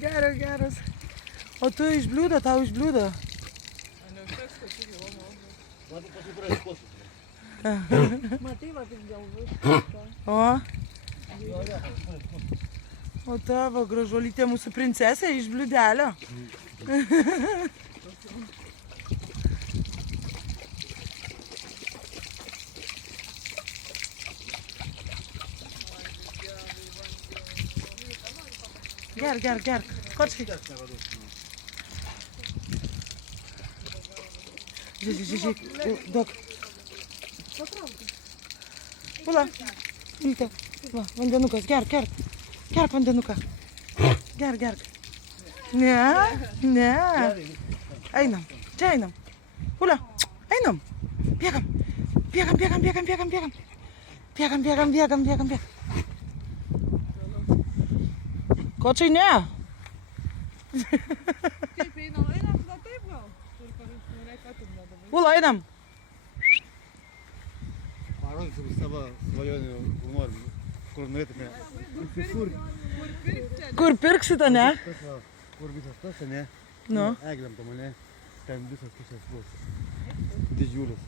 Geras. O tu išbliūdo, tau išbliūdo. Matai, va, kaip galvus. O tavo gražuolytė mūsų princesė iš bliūdelio. Gerk. Kočiai. Žiūrėk, duok. Ula, imte. Va, vandenukas, gerk. Gerk vandenuką. Gerk. Ne. Einam, čia einam. Ula, einam. Bėgam. Kočiai ne. Kaip einam, tada taip gal. Ula, einam. Parodysim savo svajonių, kur norėtume įsikurti. Kur pirksite, ne? Kur visas tas, ne? Nu. Egliam tam, ne? Ten visas pusės bus. Didžiulis.